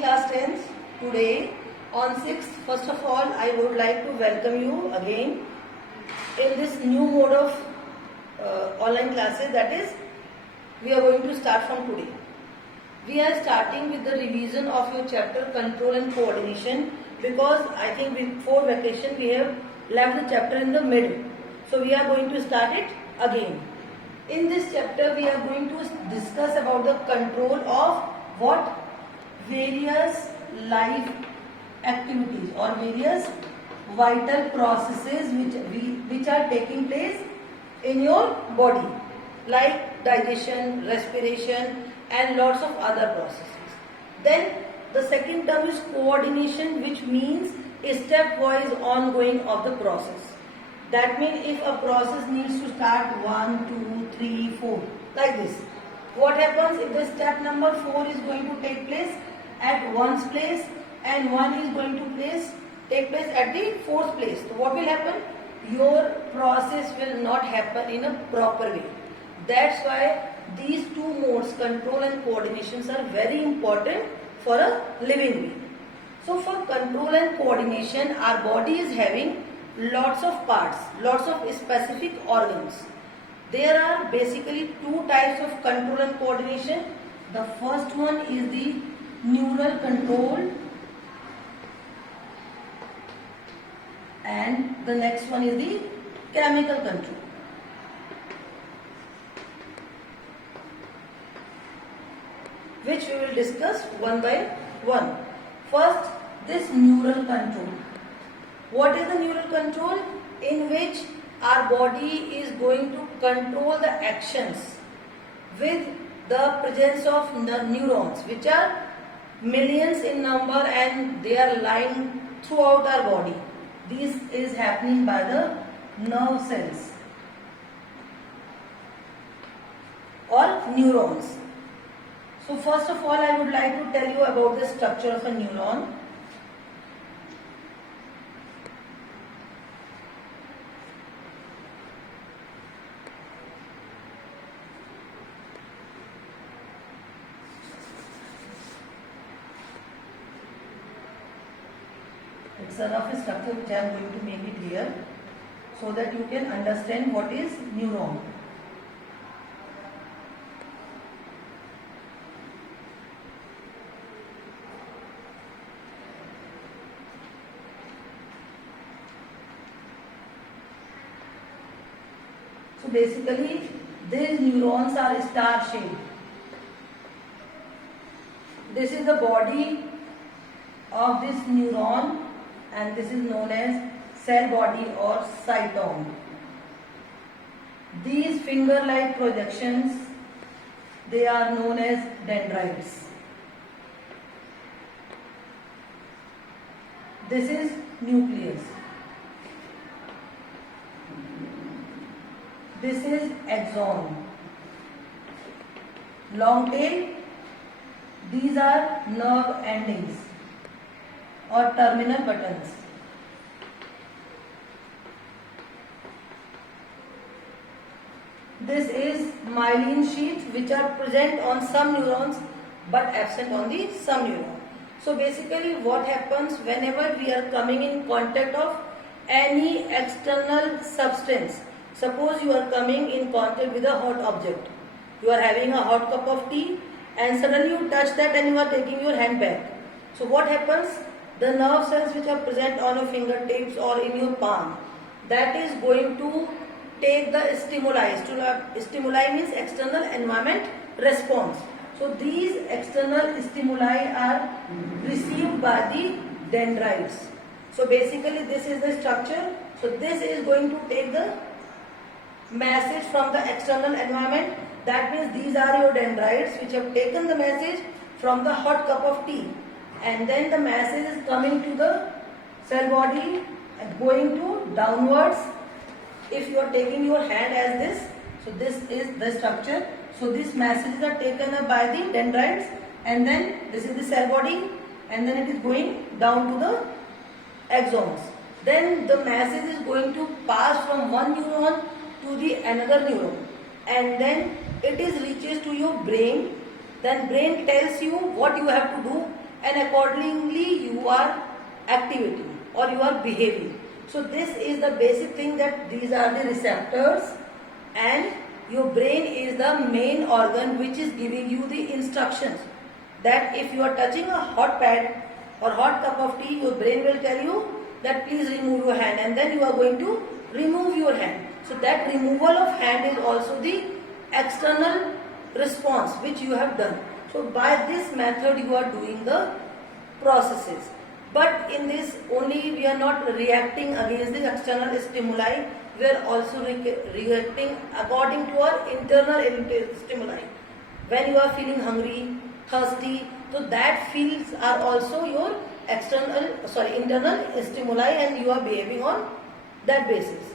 class 10th. Today on 6th, first of all, I would like to welcome you again in this new mode of online classes, that is, we are going to start from today. We are starting with the revision of your chapter Control and Coordination, because I think before vacation we have left the chapter in the middle. So we are going to start it again. In this chapter we are going to discuss about the control of what? Various life activities or various vital processes which are taking place in your body, like digestion, respiration and lots of other processes. Then the second term is coordination, which means a stepwise ongoing of the process. That means if a process needs to start 1, 2, 3, 4 like this, what happens if the step number 4 is going to take place at one's place and 1 is going to take place at the 4th place? So what will happen? Your process will not happen in a proper way. That's why these two modes, control and coordinations, are very important for a living being. So for control and coordination, our body is having lots of parts, lots of specific organs. There are basically two types of control and coordination. The first one is the neural control and the next one is the chemical control. Which we will discuss one by one. First, this neural control. What is the neural control? In which our body is going to control the actions with the presence of neurons, which are millions in number and they are lying throughout our body. This is happening by the nerve cells or neurons. So first of all, I would like to tell you about the structure of a neuron. It's a rough structure which I am going to make it here so that you can understand what is neuron. So basically these neurons are star shaped. This is the body of this neuron and this is known as cell body or cytome. These finger-like projections, they are known as dendrites. This is nucleus. This is axon. Long tail, these are nerve endings or terminal buttons. This is myelin sheaths, which are present on some neurons but absent on the some neuron. So basically what happens whenever we are coming in contact of any external substance, suppose you are coming in contact with a hot object, you are having a hot cup of tea and suddenly you touch that and you are taking your hand back. So what happens? The nerve cells which are present on your fingertips or in your palm, that is going to take the stimuli. Stimuli means external environment response. So these external stimuli are received by the dendrites. So basically this is the structure. So this is going to take the message from the external environment. That means these are your dendrites which have taken the message from the hot cup of tea. And then the message is coming to the cell body and going to downwards. If you are taking your hand as this, so this is the structure. So these messages are taken up by the dendrites and then this is the cell body and then it is going down to the axons. Then the message is going to pass from one neuron to the another neuron and then it is reaches to your brain. Then brain tells you what you have to do and accordingly you are activating or you are behaving. So this is the basic thing, that these are the receptors and your brain is the main organ which is giving you the instructions, that if you are touching a hot pad or hot cup of tea, your brain will tell you that please remove your hand, and then you are going to remove your hand. So that removal of hand is also the external response which you have done. So by this method you are doing the processes. But in this only we are not reacting against the external stimuli, we are also reacting according to our internal stimuli. When you are feeling hungry, thirsty, so that feels are also your internal stimuli, and you are behaving on that basis.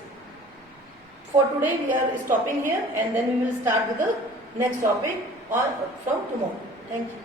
For today we are stopping here, and then we will start with the next topic from tomorrow. Thank you.